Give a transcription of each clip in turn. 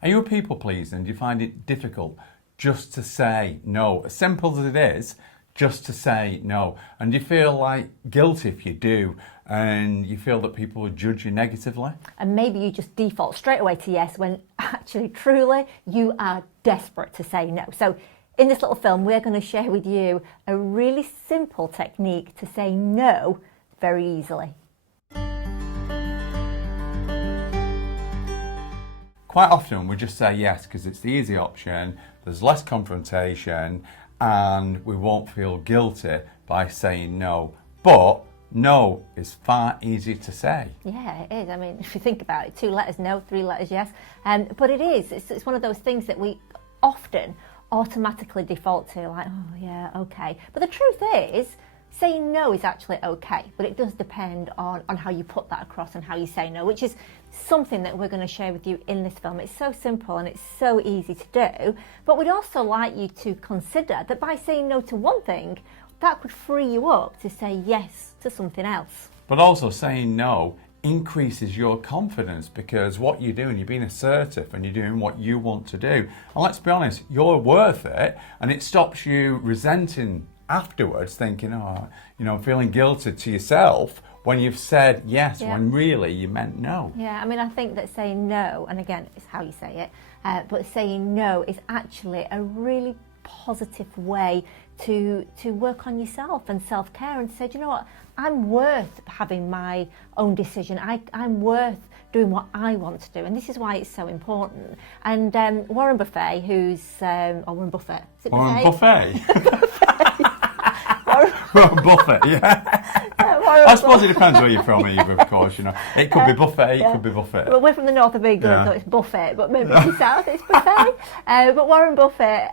Are you a people pleaser and do you find it difficult just to say no? As simple as it is, just to say no. And do you feel like guilty if you do, and you feel that people will judge you negatively? And maybe you just default straight away to yes when actually, truly, you are desperate to say no. So in this little film, we're going to share with you a really simple technique to say no very easily. Quite often we just say yes because it's the easy option, there's less confrontation, and we won't feel guilty by saying no. But no is far easier to say. Yeah, it is. I mean, if you think about it, 2 letters no, 3 letters yes. But it is. It's one of those things that we often automatically default to, like, oh yeah, okay. But the truth is, saying no is actually okay, but it does depend on how you put that across and how you say no, which is something that we're going to share with you in this film. It's so simple and it's so easy to do, but we'd also like you to consider that by saying no to one thing, that could free you up to say yes to something else. But also saying no increases your confidence, because what you're doing, you're being assertive and you're doing what you want to do. And let's be honest, you're worth it, and it stops you resenting afterwards, thinking, oh, feeling guilty to yourself when you've said yes, when really you meant no. Yeah, I mean, I think that saying no, and again, it's how you say it, but saying no is actually a really positive way to work on yourself and self-care, and say, do you know what, I'm worth having my own decision. I'm worth doing what I want to do, and this is why it's so important. And Warren Buffett, who's Warren Buffett, is it Warren Buffett? Warren Buffett, yeah. I suppose it depends where you're from, either, of course. It could be buffet, it could be buffet. Well, we're from the north of England, so it's buffet, but maybe in the south it's buffet. But Warren Buffett,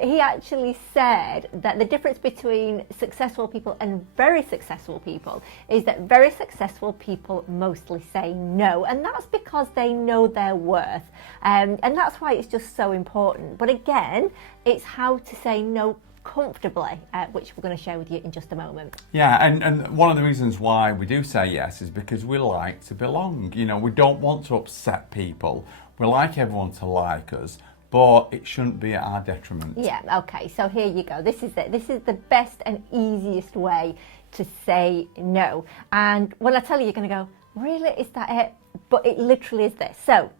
he actually said that the difference between successful people and very successful people is that very successful people mostly say no, and that's because they know their worth, and that's why it's just so important. But again, it's how to say no comfortably, which we're going to share with you in just a moment. Yeah, and one of the reasons why we do say yes is because we like to belong. We don't want to upset people. We like everyone to like us, but it shouldn't be at our detriment. Yeah, okay, so here you go. This is it. This is the best and easiest way to say no. And when I tell you, you're going to go, really, is that it? But it literally is this. So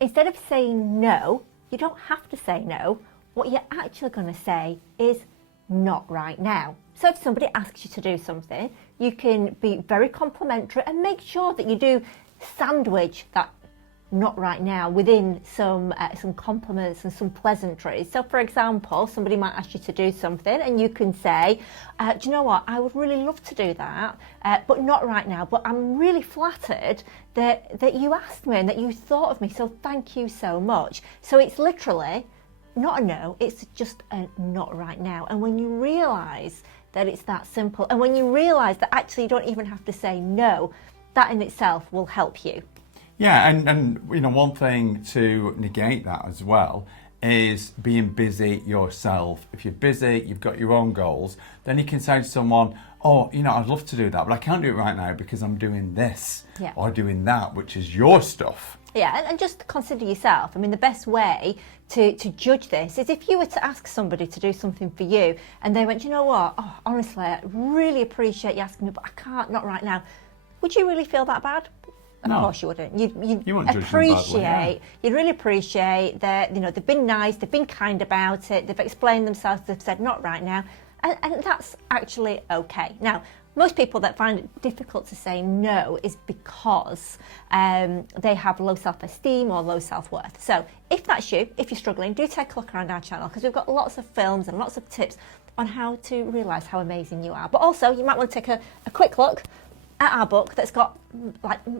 instead of saying no, you don't have to say no. What you're actually going to say is not right now. So if somebody asks you to do something, you can be very complimentary and make sure that you do sandwich that not right now within some compliments and some pleasantries. So for example, somebody might ask you to do something and you can say, do you know what, I would really love to do that, but not right now, but I'm really flattered that you asked me and that you thought of me, so thank you so much. So it's literally not a no, it's just a not right now. And when you realise that it's that simple, and when you realise that actually you don't even have to say no, that in itself will help you. Yeah, and one thing to negate that as well is being busy yourself. If you're busy, you've got your own goals, then you can say to someone, oh, I'd love to do that, but I can't do it right now because I'm doing this or doing that, which is your stuff. Yeah, and just consider yourself. I mean, the best way to judge this is if you were to ask somebody to do something for you and they went, you know what, oh, honestly, I really appreciate you asking me, but I can't, not right now. Would you really feel that bad? Of course you wouldn't. You'd appreciate, you'd really appreciate that, they've been nice, they've been kind about it, they've explained themselves, they've said not right now, and that's actually okay. Now, most people that find it difficult to say no is because they have low self-esteem or low self-worth. So if that's you, if you're struggling, do take a look around our channel, because we've got lots of films and lots of tips on how to realise how amazing you are. But also, you might want to take a quick look at our book that's got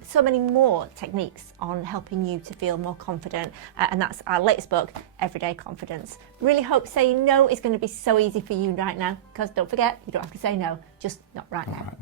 so many more techniques on helping you to feel more confident, and that's our latest book, Everyday Confidence. Really hope saying no is going to be so easy for you right now, because don't forget, you don't have to say no, just not right now.